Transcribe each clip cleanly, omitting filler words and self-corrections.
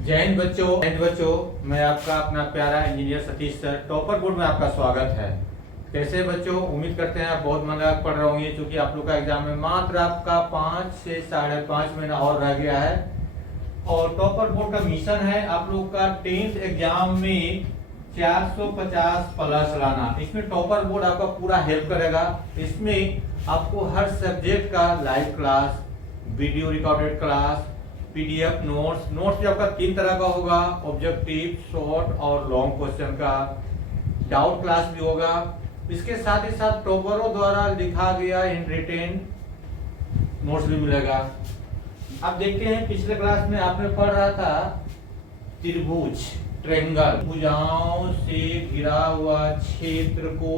जय हिंद बच्चों, मैं आपका अपना प्यारा engineer Satish sir topper board में आपका स्वागत है। कैसे बच्चों, उम्मीद करते हैं आप बहुत मन लगा पढ़ रहे होंगे, क्योंकि आप लोग का एग्जाम में मात्र आपका 5 से 5.5 महीना और रह गया है। और टॉपर बोर्ड का मिशन है आप लोग का 10th एग्जाम में 450 प्लस लाना। इसमें टॉपर बोर्ड आपका पूरा हेल्प करेगा। इसमें आपको हर सब्जेक्ट का live class, video recorded class, PDF notes भी आपका 3 तरह का होगा, ऑब्जेक्टिव, शॉर्ट और लॉन्ग क्वेश्चन का। डाउट क्लास भी होगा। इसके साथ ही साथ टॉपरों द्वारा लिखा गया इन रिटेन नोट्स भी मिलेगा। अब देखते हैं, पिछले क्लास में आपने पढ़ रहा था त्रिभुज, ट्रायंगल, भुजाओं से घिरा हुआ क्षेत्र को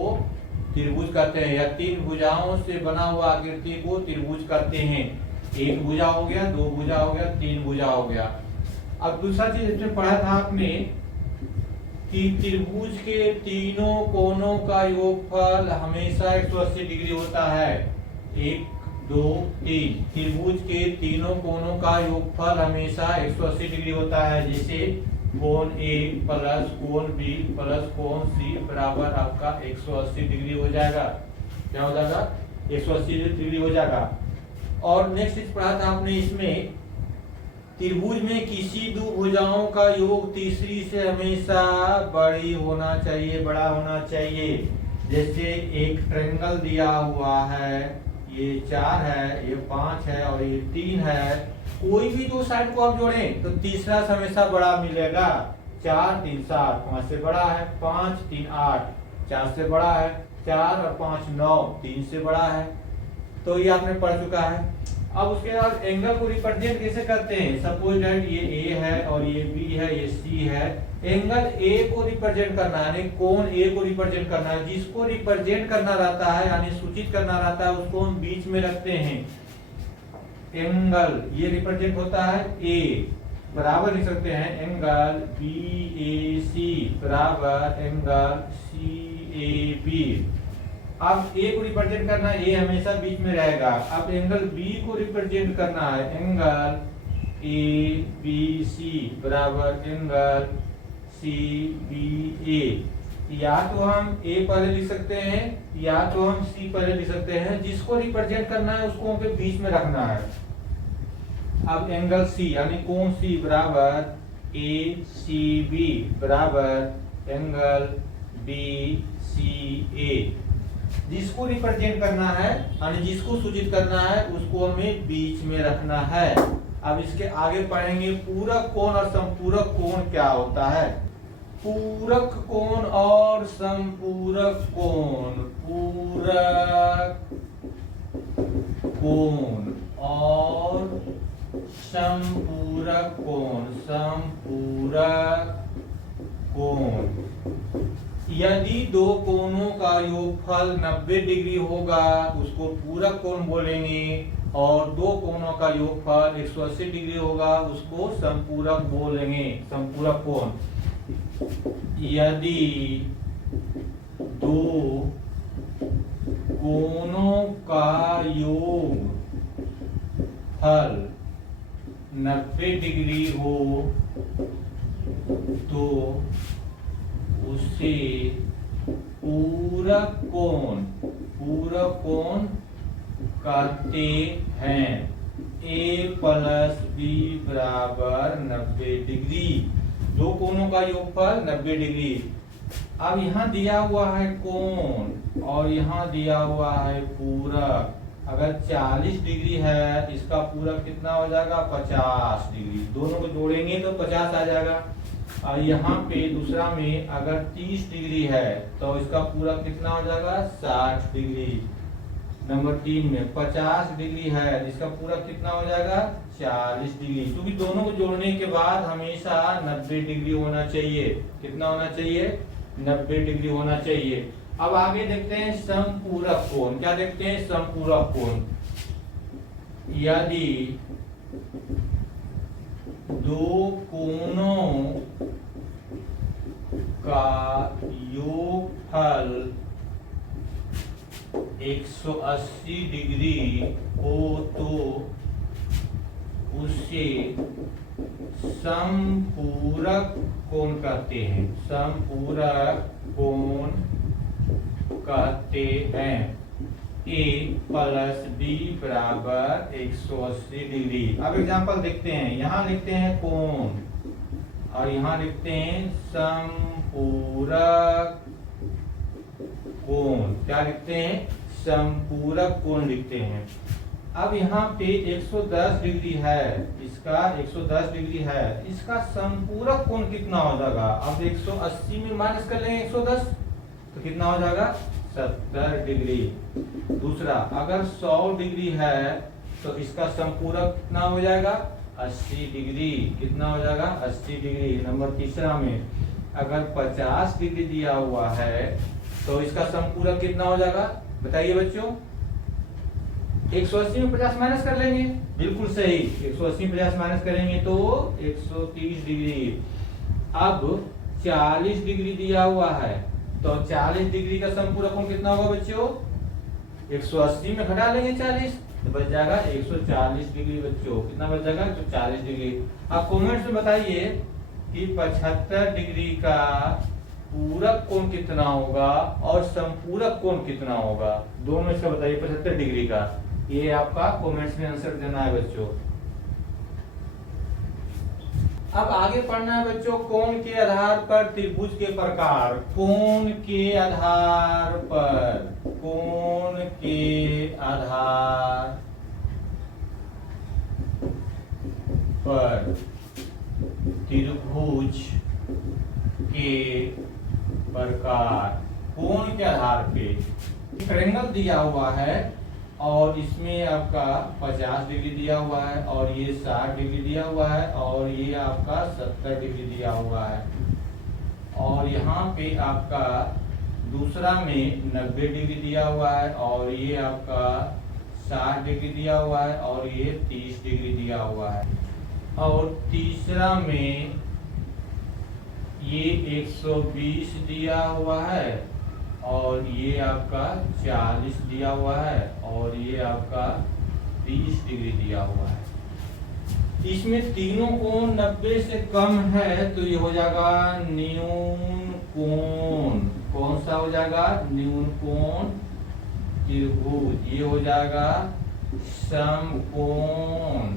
त्रिभुज कहते हैं, या 3 भुजाओं से बना हुआ आकृति को त्रिभुज कहते हैं। 1 भुजा हो गया, 2 भुजा हो गया, 3 भुजा हो गया। अब दूसरा चीज इसमें पढ़ा था आपने कि त्रिभुज के तीनों कोनों का योगफल हमेशा 180 डिग्री होता है। 1 2 3 त्रिभुज के तीनों कोनों का योगफल हमेशा 180 डिग्री होता है। जैसे कोण ए प्लस कोण बी प्लस कोण सी बराबर आपका 180 डिग्री हो जाएगा। क्या हो जाएगा? 180 डिग्री हो जाएगा। और नेक्स्ट चीज पढ़ा था आपने इसमें, त्रिभुज में किसी 2 भुजाओं का योग तीसरी से हमेशा बड़ी होना चाहिए, बड़ा होना चाहिए। जैसे एक ट्रायंगल दिया हुआ है, ये 4 है, ये 5 है और ये 3 है। कोई भी 2 साइड को आप जोड़ें तो तीसरा से हमेशा बड़ा मिलेगा। 4 3 7 5 से बड़ा है, 5 3 8 4 से बड़ा है, 4 और 5 9 3 से बड़ा है। तो ये आपने पढ़ चुका है। अब उसके बाद एंगल को रिप्रेजेंट कैसे करते हैं? सपोज दैट ये ए है और ये बी है, ये सी है। एंगल ए को रिप्रेजेंट करना है, यानी कोण ए को रिप्रेजेंट करना है। जिसको रिप्रेजेंट करना रहता है, यानी सूचित करना रहता है, उसको हम बीच में रखते हैं। एंगल ये रिप्रेजेंट होता है ए, बराबर लिख सकते हैं एंगल बी ए सी बराबर एंगल सी ए बी। अब ए को रिप्रेजेंट करना है, ए हमेशा बीच में रहेगा। अब एंगल बी को रिप्रेजेंट करना है, एंगल ए बी सी बराबर एंगल सी बी ए। या तो हम ए पहले लिख सकते हैं या तो हम सी पहले लिख सकते हैं। जिसको रिप्रेजेंट करना है उसको हमको बीच में रखना है। अब एंगल सी यानी कोण सी बराबर ए सी बी बराबर एंगल बी सी ए। जिसको रिप्रेजेंट करना है यानी जिसको सूचित करना है उसको हमें बीच में रखना है। अब इसके आगे पढ़ेंगे पूरक कोण और संपूरक कोण क्या होता है। पूरक कोण और संपूरक कोण, पूरक कोण और संपूरक कोण, संपूरक कोण। यदि 2 कोणों का योगफल 90 डिग्री होगा उसको पूरक कोण बोलेंगे, और 2 कोणों का योगफल 180 डिग्री होगा उसको संपूरक बोलेंगे, संपूरक कोण। यदि 2 कोणों का योगफल 90 डिग्री हो तो उसे पूरक कोण कहते हैं। ए प्लस बी बराबर 90 डिग्री। 2 कोणों का योगफल 90 डिग्री। अब यहाँ दिया हुआ है कोण और यहाँ दिया हुआ है पूरक। अगर 40 डिग्री है, इसका पूरक कितना हो जाएगा? 50 डिग्री। दोनों को जोड़ेंगे तो 50 आ जाएगा। और यहाँ पे दूसरा में अगर 30 डिग्री है तो इसका पूरक कितना हो जाएगा? 60 डिग्री। नंबर 3 में 50 डिग्री है, इसका पूरक कितना हो जाएगा? 40 डिग्री। क्योंकि दोनों को जोड़ने के बाद हमेशा 90 डिग्री होना चाहिए। कितना होना चाहिए? 90 डिग्री होना चाहिए। अब आगे देखते हैं संपूरक कोण। क्या देखते हैं? संपूरक कोण। यदि 2 कोणों का योगफल 180 डिग्री हो तो उसे समपूरक कोण कहते हैं, समपूरक कोण कहते हैं। ए प्लस बी बराबर 180 डिग्री। अब एग्जांपल देखते हैं, यहाँ लिखते हैं कोण और यहाँ लिखते हैं समपूरक कोण। क्या लिखते हैं, समपूरक कोण लिखते हैं। अब यहाँ पे 110 डिग्री है, इसका 110 डिग्री है, इसका संपूरक कोण कितना हो जाएगा। अब 180 में माइनस कर लेंगे 110 तो कितना हो जाएगा 70 डिग्री। दूसरा, अगर 100 डिग्री है तो इसका संपूरक कितना हो जाएगा 80 डिग्री। कितना हो जाएगा 80 डिग्री। नंबर तीसरा में अगर 50 डिग्री दिया हुआ है तो इसका संपूरक कितना हो जाएगा, बताइए बच्चों। 180 में 50 माइनस कर लेंगे, बिल्कुल सही। 180 में 50 माइनस करेंगे तो 130 डिग्री। अब 40 डिग्री दिया हुआ है तो 40 डिग्री का संपूरक कोण कितना होगा बच्चों। 180 में घटा लेंगे 40 तो बच जाएगा 140 डिग्री बच्चों। कितना बच जाएगा 140 डिग्री। आप कमेंट्स में बताइए कि 75 डिग्री का पूरक कोण कितना होगा और संपूरक कोण कितना होगा, दोनों इसका बताइए। 75 डिग्री का, ये आपका कमेंट्स में आंसर देना है बच्चों। अब आगे पढ़ना है बच्चों कोण के आधार पर त्रिभुज के प्रकार। कोण के आधार पर, कोण के आधार पर त्रिभुज के प्रकार। कोण के आधार पे ट्रायंगल दिया हुआ है और इसमें आपका 50 डिग्री दिया हुआ है और ये 60 डिग्री दिया हुआ है और ये आपका 70 डिग्री दिया हुआ है और यहाँ पे आपका दूसरा में 90 डिग्री दिया हुआ है और ये आपका 60 डिग्री दिया हुआ है और ये 30 डिग्री दिया हुआ है और तीसरा में ये 120 दिया हुआ है और ये आपका 40 दिया हुआ है और ये आपका 20 डिग्री दिया हुआ है। इसमें तीनों कोण 90 से कम है तो ये हो जाएगा न्यून कोण। कौन सा हो जाएगा, न्यून कोण त्रिभुज। ये हो जाएगा समकोण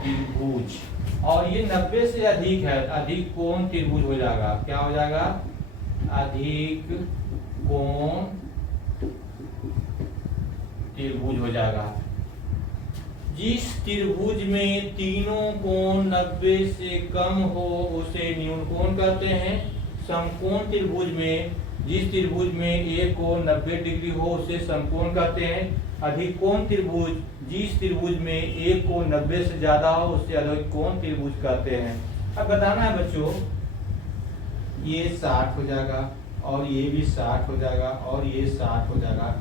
त्रिभुज और ये 90 से अधिक है, अधिक कोण त्रिभुज हो जाएगा। क्या हो जाएगा, अधिक कोण त्रिभुज हो जाएगा। जिस त्रिभुज में तीनों कोण 90 से कम हो उसे न्यून कोण कहते हैं। समकोण त्रिभुज में जिस त्रिभुज में एक कोण 90 डिग्री हो उसे समकोण कहते हैं। अधिक कोण त्रिभुज जिस त्रिभुज में एक कोण 90 से ज्यादा हो उसे अधिक कोण त्रिभुज कहते हैं। अब बताना है बच्चों, ये 60 हो जाएगा और ये भी 60 हो जाएगा और ये 60 हो जाएगा।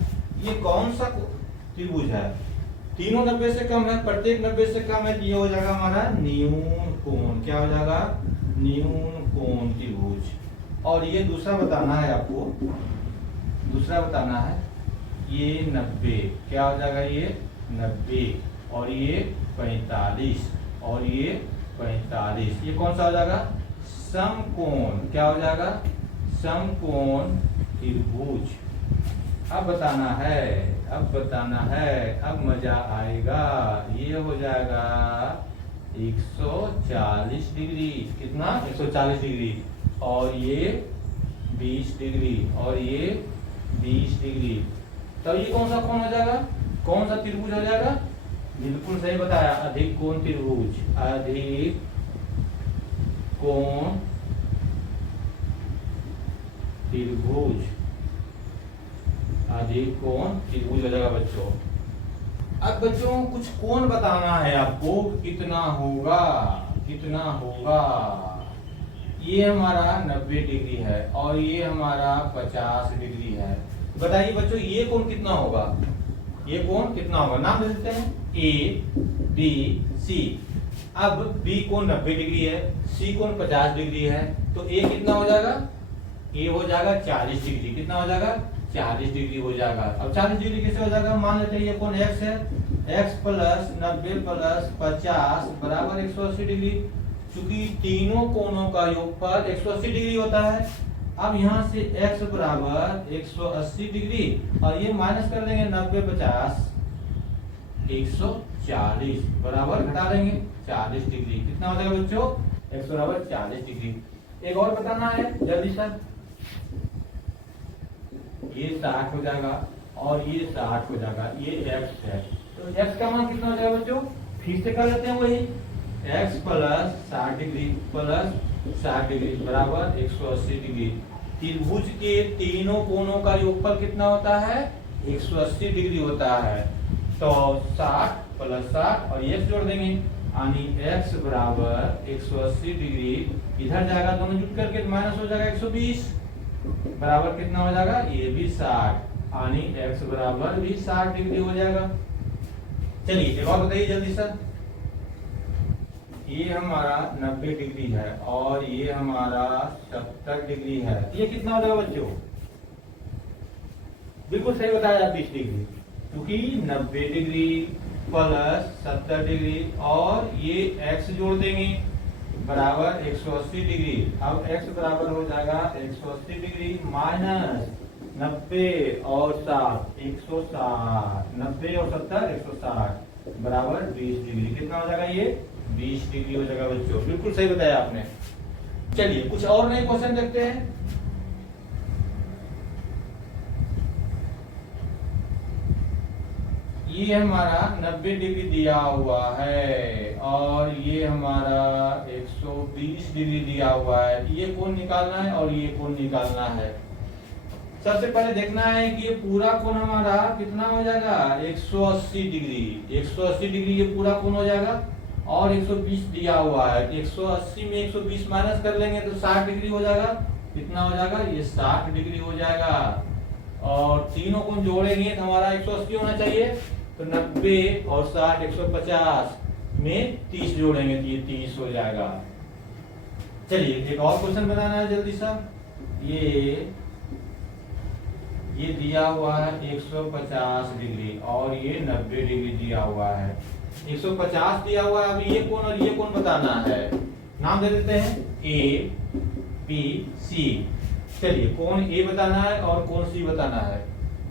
ये कौन सा त्रिभुज है, तीनों 90 से कम है, प्रत्येक 90 से कम है, ये हो जाएगा हमारा न्यून कोण। क्या हो जाएगा, न्यून कोण त्रिभुज। और ये दूसरा बताना है आपको, दूसरा बताना है ये 90, क्या हो जाएगा, ये 90 और ये 45 और ये 45। ये कौन सा हो जाएगा, समकोण। क्या हो जाएगा, समकोण त्रिभुज। अब बताना है, अब बताना है, अब मजा आएगा। ये हो जाएगा 140 डिग्री। कितना, 140 डिग्री और ये 20 डिग्री और ये 20 डिग्री। तब ये कौन सा कोण हो जाएगा, कौन सा त्रिभुज हो जाएगा, बिल्कुल सही बताया, अधिक कोण त्रिभुज। अधिक कोण त्रिभुज, अधिक कोण त्रिभुज हो जाएगा बच्चों। अब बच्चों कुछ कोण बताना है आपको, कितना होगा, कितना होगा। ये हमारा 90 डिग्री है और ये हमारा 50 डिग्री है। बताइए बच्चों ये कोण कितना होगा, ये कोण कितना होगा। नाम दे देते हैं ए बी सी। अब बी कोण 90 डिग्री है, सी कोण 50 डिग्री है, तो ए कितना हो जाएगा, ए हो जाएगा 40 डिग्री। कितना हो जाएगा, 40 डिग्री हो जाएगा। अब 40 डिग्री कैसे हो जाएगा, मान लेते हैं ये कोण x है x प्लस 90 प्लस 50 बराबर 180 डिग्री। चूंकि तीनों कोणों का योगफल 180 डिग्री होता है, अब यहाँ से x बराबर 180 डिग्री और ये माइनस कर लेंगे 90 50 140 बराबर घटा देंगे 40 डिग्री। कितना हो जाएगा बच्चों? x बराबर 40 डिग्री। एक और बताना है जल्दी सर। ये 60 हो जाएगा और ये 60 हो जाएगा, ये x है, तो x का मान कितना हो जाएगा बच्चों? फिर से कर लेते हैं वही, x plus 60 degree plus 60 degree बराबर 180 डिग्री। त्रिभुज के तीनों कोणों का योगफल कितना होता है? 180 डिग्री होता है। तो 60 प्लस 60 और ये जोड़ देंगे, यानी x बराबर 180 डिग्री, इधर जाएगा दोनों जुट करके माइनस हो जाएगा 120 बराबर कितना हो जाएगा? ये भी 60, यानी x बराबर भी 60 डिग्री हो जाएगा। चलिए एक और बताइए जल्दी सर। ये हमारा 90 डिग्री है और ये हमारा 70 डिग्री है, ये कितना हो जाएगा बच्चों? बिल्कुल सही बताया 20 डिग्री, क्योंकि 90 डिग्री प्लस 70 डिग्री और ये x जोड़ देंगे बराबर 180 डिग्री। अब x बराबर हो जाएगा 180 डिग्री माइनस 90 और 60 160, 90 और 70 160 बराबर 20 डिग्री। कितना हो जाएगा? ये 20 डिग्री हो जाएगा बच्चों। बिल्कुल सही बताया आपने। चलिए कुछ और नए क्वेश्चन देखते हैं। ये हमारा 90 डिग्री दिया हुआ है और ये हमारा 120 डिग्री दिया हुआ है। ये कोण निकालना है और ये कोण निकालना है। सबसे पहले देखना है कि ये पूरा कोण हमारा कितना हो जाएगा? 180 डिग्री। 180 डिग्री ये पूरा कोण हो जाएगा और 120 दिया हुआ है, 180 में 120 माइनस कर लेंगे तो 60 डिग्री हो जाएगा। कितना हो जाएगा? ये 60 डिग्री हो जाएगा। और तीनों कोण जोड़ेंगे तो हमारा 180 होना चाहिए, तो 90 और 60 150 में 30 जोड़ेंगे तो ये 30 हो जाएगा। चलिए एक और क्वेश्चन बनाना है जल्दी सा। ये दिया हुआ है 150 डिग्री और ये 90 डिग्री दिया हुआ है। 150 दिया हुआ है, अभी ये कोण और ये कोण बताना है। नाम दे देते हैं ए बी सी। चलिए कोण ए बताना है और कोण सी बताना है।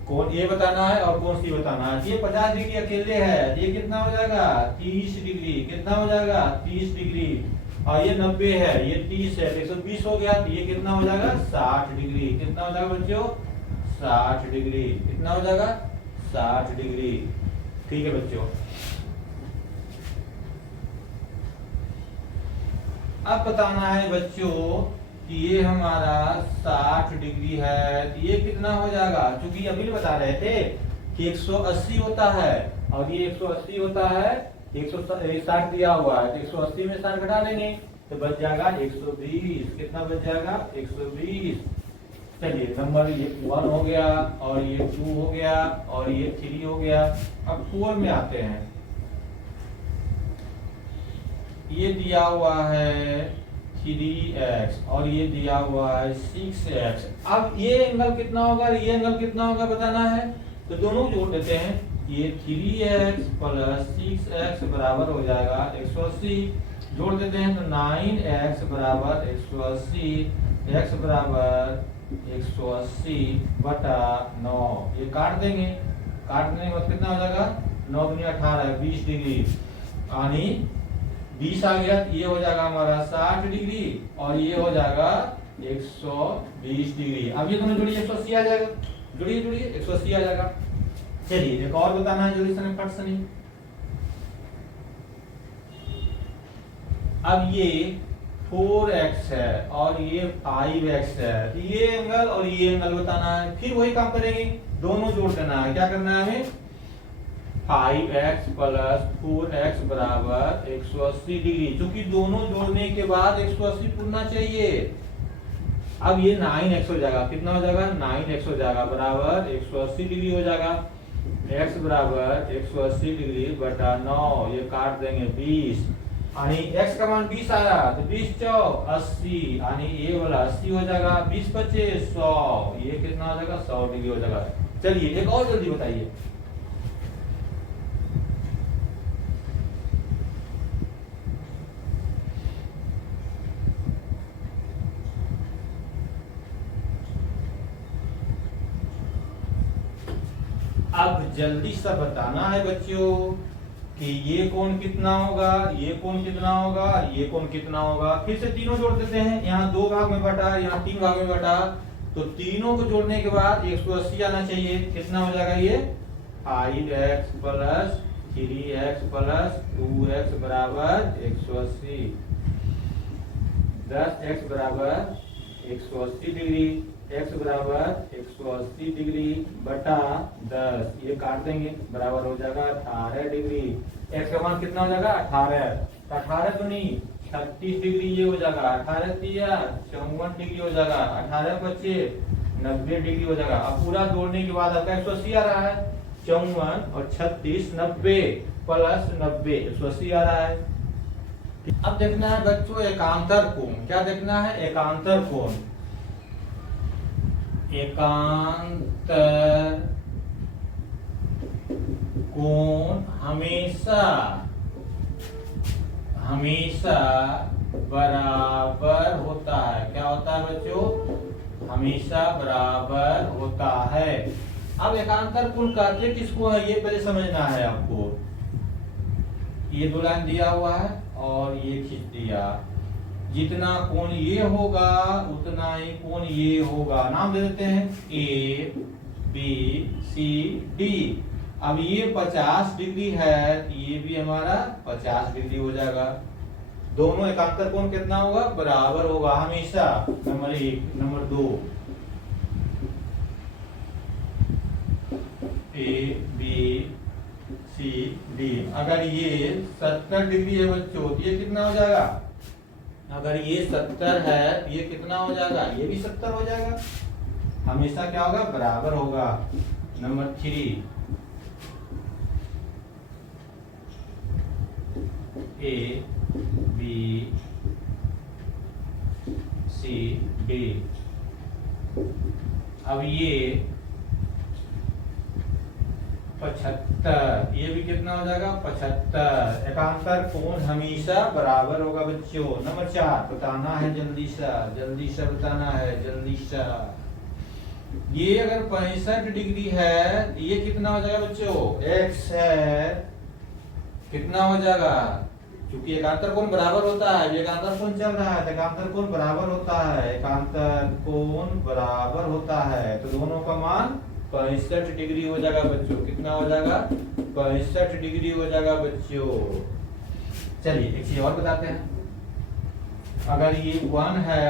कोण ए बताना है और कोण सी बताना है। ये 50 डिग्री अकेले है, ये कितना हो जाएगा? 30 डिग्री। कितना हो जाएगा? 30 डिग्री। और ये 90 है, ये 30 है, 120 हो गया, तो ये कितना हो जाएगा? 60 डिग्री। कितना हो जाएगा बच्चों? 60 डिग्री। कितना हो जाएगा? 60 डिग्री। ठीक है बच्चों। अब बताना है बच्चों कि ये हमारा 60 डिग्री है, तो ये कितना हो जाएगा? क्योंकि अभी बता रहे थे कि 180 होता है और ये 180 होता है, 160 दिया हुआ है, तो 180 में 60 घटा लेंगे तो बच जाएगा 120। कितना बच जाएगा? 120। चलिए नंबर ये 1 हो गया और ये 2 हो गया और ये 3 हो गया। अब 4 में आते हैं। ये दिया हुआ है 3x और ये दिया हुआ है 6x। अब ये एंगल कितना होगा, ये एंगल कितना होगा बताना है, तो दोनों जोड़ देते हैं। ये 3x प्लस 6x बराबर हो जाएगा 180। जोड़ देते हैं तो 9x बराबर 180, x बराबर 180 बटा 9। ये काट देंगे, काटने के बाद कितना हो जाएगा? 9 दूनी 18, 20 डिग्री, यानी 20 आ गया। ये हो जाएगा हमारा 60 डिग्री और ये हो जाएगा 120 डिग्री। अब ये दोनों जोड़िए 180 आ जाएगा। जोड़िए 180 आ जाएगा। चलिए एक और बताना है जल्दी से, फट से नहीं। अब ये 4x है और ये 5x है, ये एंगल और ये एंगल बताना है। फिर वही काम करेंगे, दोनों जोड़ देना है। क्या करना है हमें? 5x प्लस 4x बराबर 180 डिग्री। क्योंकि दोनों जोड़ने के बाद 180 पूरना चाहिए। अब ये 9x हो जाएगा। कितना हो जाएगा? 9x हो जाएगा बराबर 180 डिग्री हो जाएगा। x बराबर 180 डिग्री बटा 9, ये काट देंगे 20, यानी x का मान 20 आया तो 20 चौक 80, यानी ये वाला 80 हो जाएगा। 20 बचे 100, ये कितना हो जाएगा? 100 डिग्री हो जाएगा। चलिए एक और जल्दी बताइए। जल्दी से बताना है बच्चों कि ये कोण कितना होगा, ये कोण कितना होगा, ये कोण कितना होगा। फिर से तीनों जोड़ देते हैं, यहाँ 2 भाग में बटा, यहाँ 3 भाग में बटा, तो तीनों को जोड़ने के बाद 180 आना चाहिए। कितना हो जाएगा ये 5x plus 3x plus 2x बराबर 180। 10x बराबर 180 डिग्री, x बराबर 180 डिग्री बटा 10, ये काट देंगे, बराबर हो जाएगा 18 डिग्री। x का मान कितना हो जाएगा 18, 18 तो नहीं 36 डिग्री ये हो जाएगा, 18 दिया 54 डिग्री हो जाएगा, 18 बचे 90 डिग्री हो जाएगा। अब पूरा जोड़ने के बाद आपका 180 आ रहा है, 54 और 36 90 प्लस 90 180 आ रहा है। अब देखना है बच्चों एकांतर कोण, क्या देखना है एकांतर कोण। एकांतर कोण हमेशा हमेशा बराबर होता है। क्या होता है बच्चों, हमेशा बराबर होता है। अब एकांतर कोण कहते किसको है ये पहले समझना है आपको। ये 2 लाइन दिया हुआ है और ये खींच दिया, जितना कोण ये होगा उतना ही कोण ये होगा। नाम दे देते हैं ए बी सी डी। अब ये 50 डिग्री है, ये भी हमारा 50 डिग्री हो जाएगा। दोनों एकांतर कोण कितना होगा बराबर होगा हमेशा। Number 1, number 2 A B C D. अगर ये 70 डिग्री है बच्चों तो ये कितना हो जाएगा, अगर ये 70 है तो ये कितना हो जाएगा, ये भी 70 हो जाएगा। हमेशा क्या होगा बराबर होगा। Number 3 A B C D. अब ये 75, ये भी कितना हो जाएगा 75। एकांतर कोण हमेशा बराबर होगा बच्चों। नंबर 4 बताना है जल्दी से बताना है जल्दी से। ये अगर 65 डिग्री है तो ये कितना हो जाएगा बच्चों, x है कितना हो जाएगा, क्योंकि एकांतर कोण बराबर होता है, एकांतर कोण चल रहा है, एकांतर कोण बराबर होता है, एकांतर कोण बराबर होता है, तो दोनों का मान 65 डिग्री हो जाएगा बच्चों। कितना हो जाएगा 65 डिग्री हो जाएगा बच्चों। चलिए एक चीज और बताते हैं। अगर ये 1 है,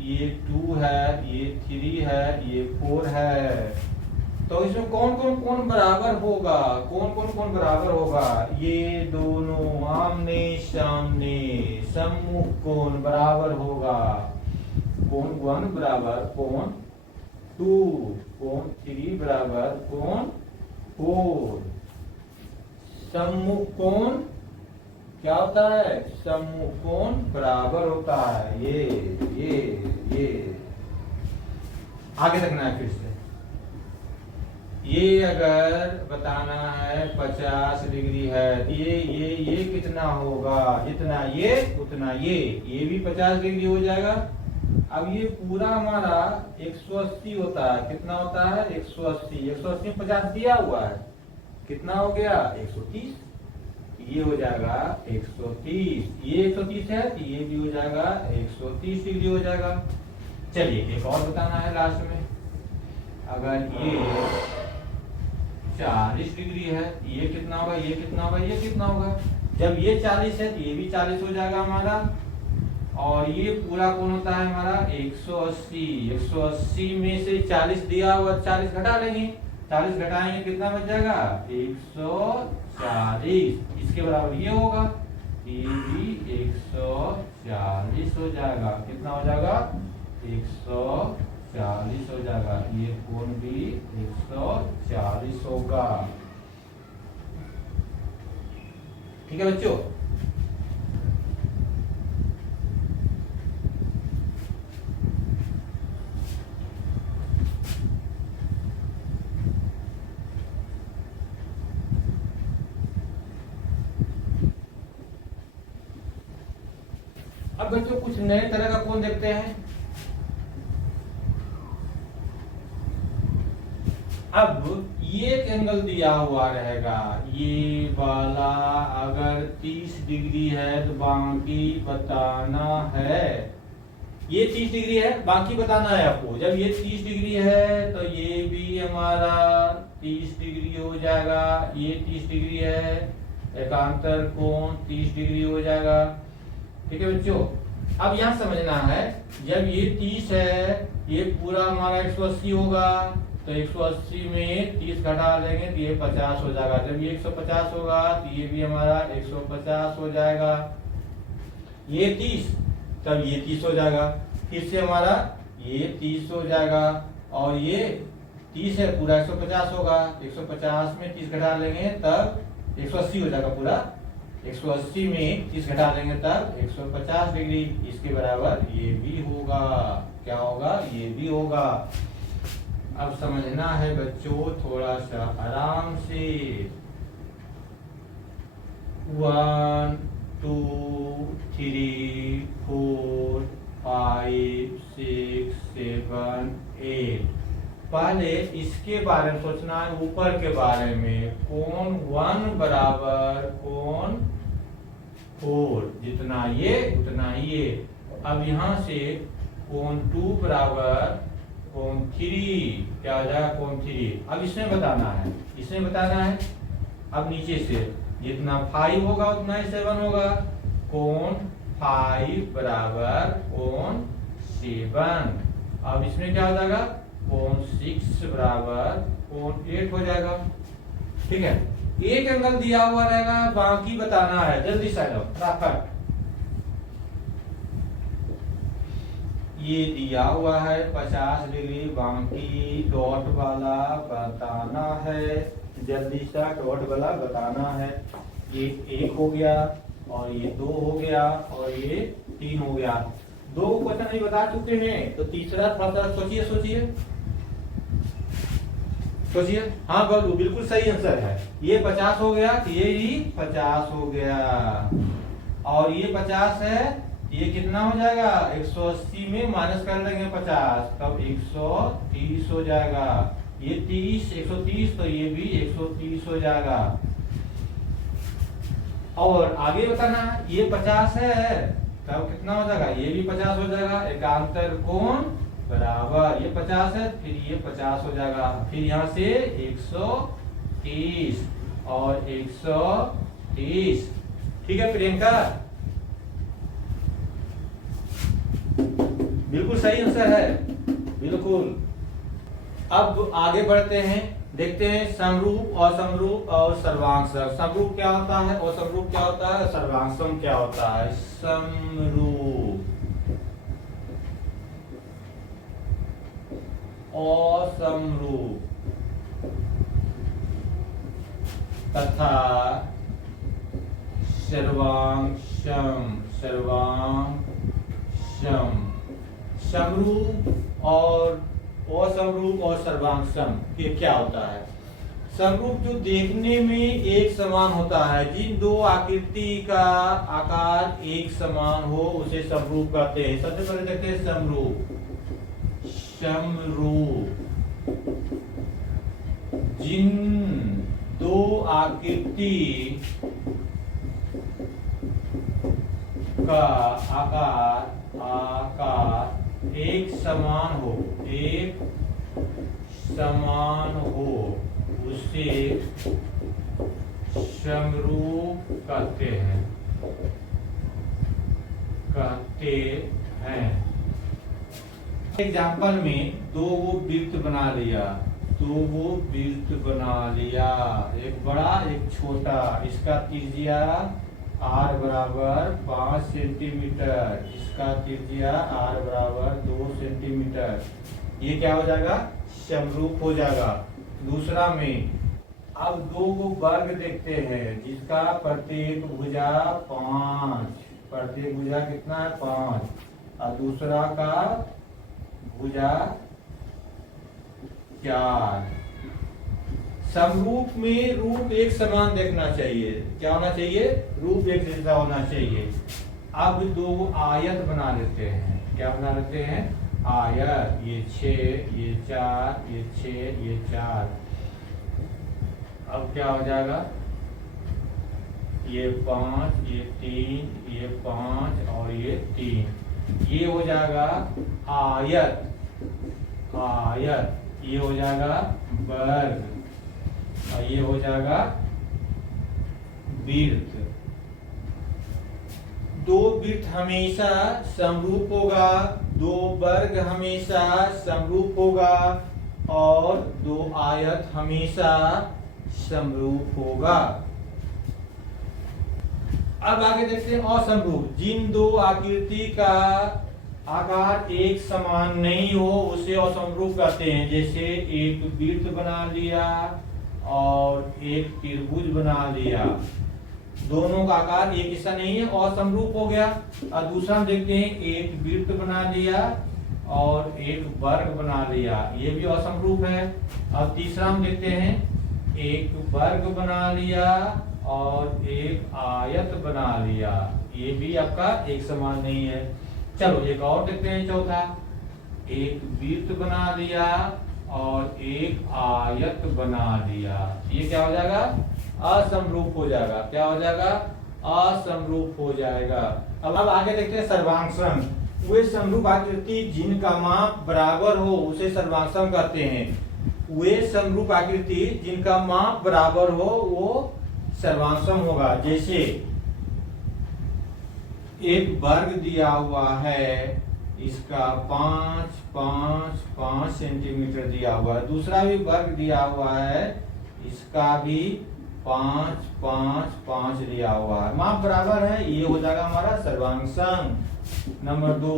ये 2 है, ये 3 है, ये 4 है, तो इसमें कौन कौन कोण बराबर होगा, कौन कौन कोण बराबर होगा। ये दोनों आमने सामने सम्मुख कोण बराबर होगा। कोण 1 बराबर कोण 2, कोण 3 बराबर कोण 4। सम्मुख कोण क्या होता है, सम्मुख कोण बराबर होता है। ये आगे देखना है फिर से। ये अगर बताना है 50 डिग्री है, ये कितना होगा, जितना ये उतना ये भी 50 डिग्री हो जाएगा। अब ये पूरा हमारा 180 होता है, कितना होता है 180, 180 में 50 दिया हुआ है, कितना हो गया 130, ये हो जाएगा 130, ये 130 है तो ये भी हो जाएगा 130 डिग्री हो जाएगा। चलिए एक और बताना है लास्ट में। अगर ये 40 डिग्री है, ये कितना होगा, ये कितना होगा, ये कितना होगा। जब ये 40 है तो ये भी 40 हो जाएगा हमारा, और ये पूरा कोण होता है हमारा 180। 180 में से 40 दिया हुआ, 40 घटा लेंगे, 40 घटाएंगे कितना बच जाएगा 140। इसके बराबर ये होगा, ये भी 140 हो जाएगा। कितना हो जाएगा 140 हो जाएगा। ये कोण भी 140 होगा। ठीक है बच्चों। अब बच्चों कुछ नए तरह का कोण देखते हैं। अब ये एक एंगल दिया हुआ रहेगा, ये वाला अगर 30 डिग्री है तो बाकी बताना है, ये 30 डिग्री है, बाकी बताना है आपको। जब ये 30 डिग्री है तो ये भी हमारा 30 डिग्री हो जाएगा, ये 30 डिग्री है, एकांतर कोण 30 डिग्री हो जाएगा। ठीक है बच्चों, अब यहाँ समझना है, जब ये 30 है, ये पूरा हमारा 180 होगा, तो 180 में 30 घटा लेंगे तो ये 50 हो जाएगा। जब ये 150 होगा तो ये भी हमारा 150 हो जाएगा। ये 30, तब ये 30 हो जाएगा, फिर से हमारा ये 30 हो जाएगा, और ये 30 है, पूरा 150 होगा, 150 में 30 घटा लेंगे तब 180 हो जाएगा पूरा, 180 में 30 घटा लेंगे तब 150 डिग्री, इसके बराबर ये भी होगा। क्या होगा? ये भी होगा। अब समझना है बच्चों थोड़ा सा आराम से। 1 2 3 4 5 6 7 8, पहले इसके बारे में सोचना है, ऊपर के बारे में। कोण 1 बराबर कोण 4, जितना ये उतना ये। अब यहाँ से कोण 2 बराबर कोण 3, क्या हो जाएगा? कोण 3। अब इसमें बताना है, इसमें बताना है। अब नीचे से जितना 5 होगा उतना ही 7 होगा। कोण 5 बराबर कोण 7। अब इसमें क्या हो जाएगा? कोण 6 बराबर कोण 8 हो जाएगा। ठीक है, एक एंगल दिया हुआ रहेगा, बाकी बताना है। जल्दी से लो फटाफट। ये दिया हुआ है 50 डिग्री, बाकी डॉट वाला बताना है। जल्दी से डॉट वाला बताना है। ये 1 हो गया, और ये 2 हो गया, और ये 3 हो गया। 2 क्वेश्चन नहीं बता चुके हैं, तो तीसरा थोड़ा सा सोचिए सोचिए सोचिए। हाँ बोलो, बिल्कुल सही आंसर है। ये 50 हो गया, तो ये ही 50 हो गया, और ये 50 है, ये कितना हो जाएगा? 180 में माइनस कर लेंगे 50, तब 130 हो जाएगा। ये 30 130, तो ये भी 130 हो जाएगा। और आगे बताना, ये 50 है, तब कितना हो जाएगा? ये भी 50 हो जाएगा। एकांतर कोण बराबर, ये 50 है, फिर ये 50 हो जाएगा, फिर यहाँ से 130 और 130। ठीक है प्रियंका, बिल्कुल सही आंसर है, बिल्कुल। अब आगे बढ़ते हैं, देखते हैं समरूप, असमरूप और सर्वांशक। समरूप क्या होता है, असमरूप क्या होता है, सर्वांशम क्या होता है? समरूप, असमरूप तथा सर्वांशम। समरूप और असमरूप और सर्वांशम ये क्या होता है? समरूप जो देखने में एक समान होता है, जिन दो आकृति का आकार एक समान हो उसे समरूप कहते हैं। सबसे पहले देखते हैं समरूप। समरूप जिन दो आकृति का आकार एक समान हो उसे समरूप कहते हैं। एग्जाम्पल में दो वृत्त बना लिया, एक बड़ा एक छोटा। इसका त्रिज्या r बराबर 5 सेंटीमीटर, इसका त्रिज्या r बराबर 2 सेंटीमीटर। ये क्या हो जाएगा? समरूप हो जाएगा। दूसरा में अब दो वर्ग देखते हैं, जिसका प्रत्येक भुजा 5, प्रत्येक भुजा कितना है? 5, और दूसरा का भुजा 4। समरूप में रूप एक समान देखना चाहिए। क्या होना चाहिए? रूप एक जैसा होना चाहिए। अब दो आयत बना लेते हैं। क्या बना लेते हैं? आयत। ये 6, ये 4, ये 6, ये 4। अब क्या हो जाएगा, ये 5, ये 3, ये 5 और ये 3, ये हो जाएगा आयत, आयत, ये हो जाएगा वर्ग और ये हो जाएगा वृत्त। दो वृत्त हमेशा समरूप होगा, दो वर्ग हमेशा समरूप होगा और दो आयत हमेशा समरूप होगा। अब आगे देखते हैं असमरूप। जिन दो आकृति का आकार एक समान नहीं हो उसे असमरूप कहते हैं। जैसे एक वृत्त बना लिया और एक त्रिभुज बना लिया, दोनों का आकार एक जैसा नहीं है, असमरूप हो गया। और दूसरा हम देखते हैं एक वृत्त बना लिया और एक वर्ग बना लिया, ये भी असमरूप है। अब तीसरा हम देखते हैं एक वर्ग बना लिया और एक आयत बना लिया, ये भी आपका एक समान नहीं है। चलो एक और देखते हैं चौथा, एक वृत्त बना लिया और एक आयत बना लिया, ये क्या हो जाएगा, असमरूप हो जाएगा। क्या हो जाएगा, असमरूप हो जाएगा। अब आगे देखते हैं सर्वांगसम। वे समरूप आकृति जिनका माप बराबर हो उसे सर्वांगसम कहते हैं। वे समरूप आकृति जिनका माप बराबर हो वो सर्वांगसम होगा। जैसे एक वर्ग दिया हुआ है, इसका 5, 5, 5 सेंटीमीटर दिया हुआ है। दूसरा भी वर्ग दिया हुआ है, इसका भी 5, 5, 5 दिया हुआ है, माप बराबर है, ये हो जाएगा हमारा सर्वांगसम। नंबर 2,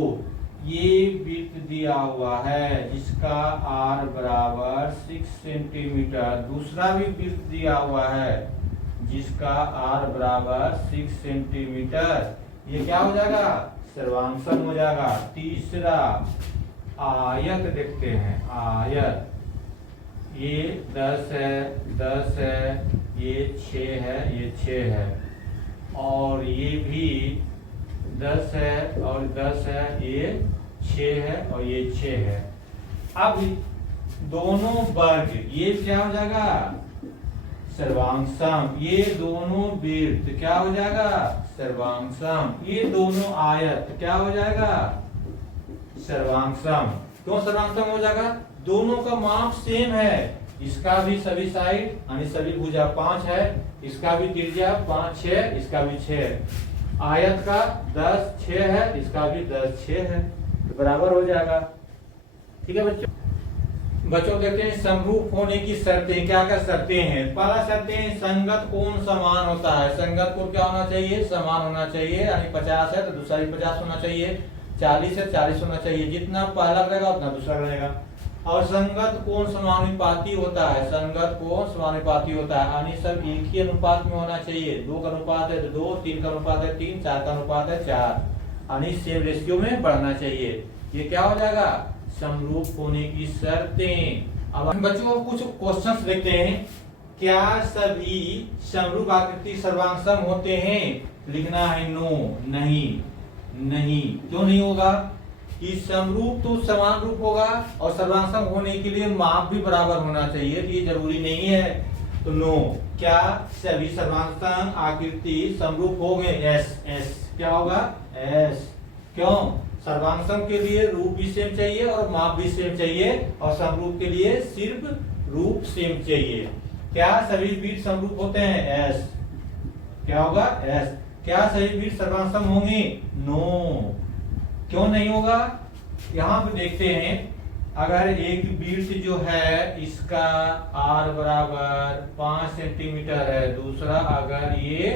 ये वृत्त दिया हुआ है जिसका r बराबर 6 सेंटीमीटर, दूसरा भी वृत्त दिया हुआ है जिसका r बराबर 6 सेंटीमीटर, ये क्या हो जाएगा, सर्वांगसम हो जाएगा। तीसरा आयत देखते हैं, आयत, ये 10 है, 10 है, ये 6 है, ये 6 है और ये भी 10 है और 10 है, ये 6 है और ये 6 है। अब दोनों वर्ग, ये क्या हो जाएगा, सर्वांगसम। ये दोनों वृत्त क्या हो जाएगा, सर्वांगसम। ये दोनों आयत क्या हो जाएगा, सर्वांगसम। क्यों सर्वांगसम हो जाएगा, दोनों का माप सेम है। इसका भी सभी साइड यानी सभी भुजा 5 है, इसका भी त्रिज्या 5, 6, इसका भी 6। आयत का 10, 6 है, इसका भी 10, 6 है, तो बराबर हो जाएगा। ठीक है बच्चों। बच्चों देखते हैं समरूप होने की शर्तें, क्या क्या शर्तें हैं। पहला शर्तें, संगत कोण समान होता है। संगत कोण क्या होना चाहिए, समान होना चाहिए, यानी 50 है तो दूसरा भी 50 होना चाहिए, 40 है 40 होना चाहिए, जितना पहला रहेगा उतना दूसरा रहेगा। और संगत कोण समानुपाती होता है, संगत कोण समानुपाती होता है, यानी सब एक ही अनुपात में होना चाहिए। 2 का अनुपात है तो 2, 3 का अनुपात है 3, 4 का अनुपात है 4, यानी सेम रेशियो में बढ़ना चाहिए। ये क्या हो जाएगा, समरूप होने की शर्तें। अब हम बच्चों कुछ क्वेश्चंस देखते हैं। क्या सभी समरूप आकृति सर्वांगसम होते हैं, लिखना है नो, नहीं, नहीं। क्यों नहीं होगा, कि समरूप तो समान रूप होगा और सर्वांगसम होने के लिए माप भी बराबर होना चाहिए, तो ये जरूरी नहीं है, तो नो। क्या सभी सर्वांगसम आकृति समरूप हो गए, एस, एस क्या होगा, एस। क्यों, सर्वांगसम के लिए रूप भी सेम चाहिए और माप भी सेम चाहिए, और समरूप के लिए सिर्फ रूप सेम चाहिए। क्या सभी वृत्त समरूप होते हैं, एस, क्या होगा, एस। क्या सभी वृत्त सर्वांगसम होंगे, नो। क्यों नहीं होगा, यहाँ पे देखते हैं, अगर एक वृत्त जो है इसका r बराबर 5 सेंटीमीटर है, दूसरा अगर ये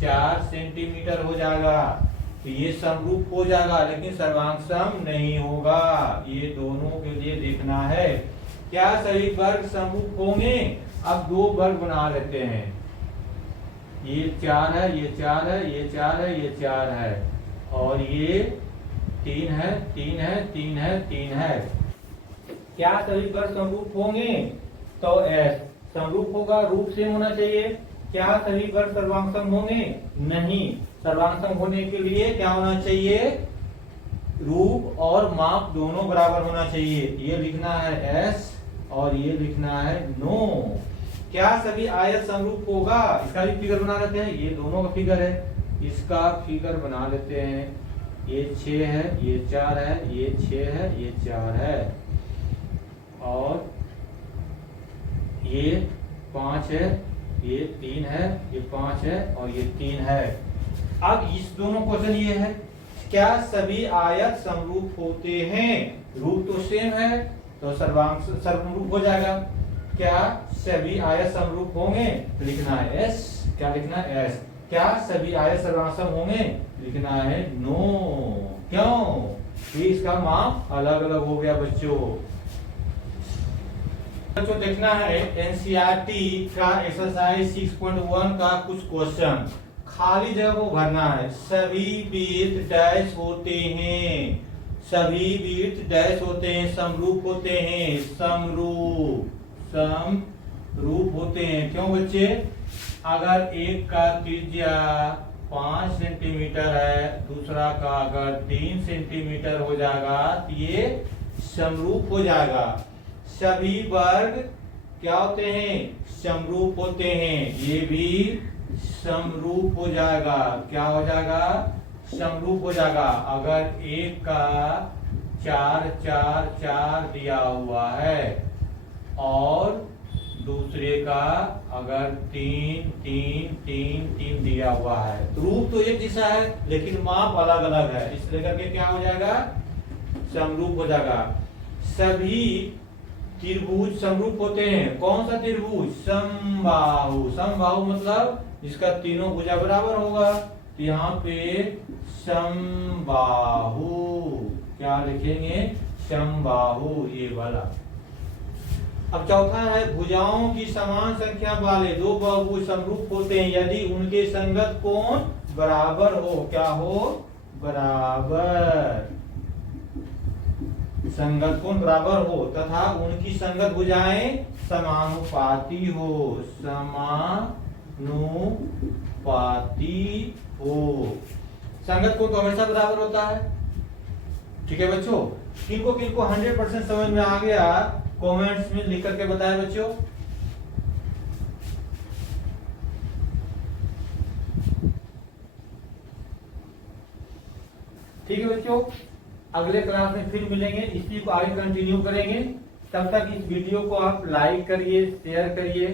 4 सेंटीमीटर हो जाएगा तो ये समरूप हो जाएगा, लेकिन सर्वांगसम नहीं होगा। ये दोनों के लिए देखना है। क्या सभी वर्ग समरूप होंगे, अब 2 वर्ग बना लेते हैं, ये 4 है, ये 4 है, ये 4 है, ये 4 है और ये 3 है, 3 है, 3 है, 3 है। क्या सभी वर्ग समरूप होंगे, तो एस समरूप होगा, रूप सेम होना चाहिए। क्या सभी वर्ग सर्वांगसम होंगे, नहीं। सर्वांगसम होने के लिए क्या होना चाहिए, रूप और माप दोनों बराबर होना चाहिए। ये लिखना है एस और ये लिखना है नो। क्या सभी आयत समरूप होगा? इसका भी फिगर बना लेते हैं, ये दोनों का फिगर है, इसका फिगर बना लेते हैं। ये 6 है, ये 4 है, ये 6 है, ये 4 है, और ये 5 है, ये 3 है, ये 5 है, और ये 3 है। अब इस दोनों क्वेश्चन ये है, क्या सभी आयत समरूप होते हैं? रूप तो सेम है, तो सर्वांश समरूप हो जाएगा। क्या सभी आयत समरूप होंगे? तो लिखना है एस। क्या लिखना है? एस। क्या सभी आयत सर्वांशम होंगे? लिखना है नो। क्यों? ये इसका माप अलग अलग हो गया बच्चों। बच्चों देखना है एनसीईआरटी का एक्सरसाइज 6.1 का कुछ क्वेश्चन, खाली जगह को भरना है। सभी वृत्त डैश होते हैं, सभी वृत्त डैश होते हैं, समरूप होते हैं, समरूप होते हैं। क्यों बच्चे? अगर एक का त्रिज्या 5 सेंटीमीटर है, दूसरा का अगर 3 सेंटीमीटर हो जाएगा तो ये समरूप हो जाएगा। सभी वर्ग क्या होते हैं? समरूप होते हैं, ये भी समरूप हो जाएगा। क्या हो जाएगा? समरूप हो जाएगा। अगर एक का 4 4 4 दिया हुआ है और दूसरे का अगर 3 3 3 3 दिया हुआ है, तो रूप तो एक जैसा है लेकिन माप अलग अलग है, इसलिए करके क्या हो जाएगा? समरूप हो जाएगा। सभी त्रिभुज समरूप होते हैं। कौन सा त्रिभुज? समबाहु। समबाहु मतलब इसका तीनों भुजा बराबर होगा, तो यहाँ पे समबाहु। क्या लिखेंगे? समबाहु, ये वाला। अब चौथा है, भुजाओं की समान संख्या वाले दो बहुभुज समरूप होते हैं यदि उनके संगत कोण बराबर हो। क्या हो? बराबर। संगत कोण बराबर हो तथा उनकी संगत भुजाएं समानुपाती हो। समानुपाती हो। संगत कोण तो हमेशा बराबर होता है। ठीक है बच्चों, किनको 100% समझ में आ गया कमेंट्स में लिख करके बताएं बच्चों। ठीक है बच्चों, अगले क्लास में फिर मिलेंगे, इसी को आगे कंटिन्यू करेंगे। तब तक इस वीडियो को आप लाइक करिए, शेयर करिए।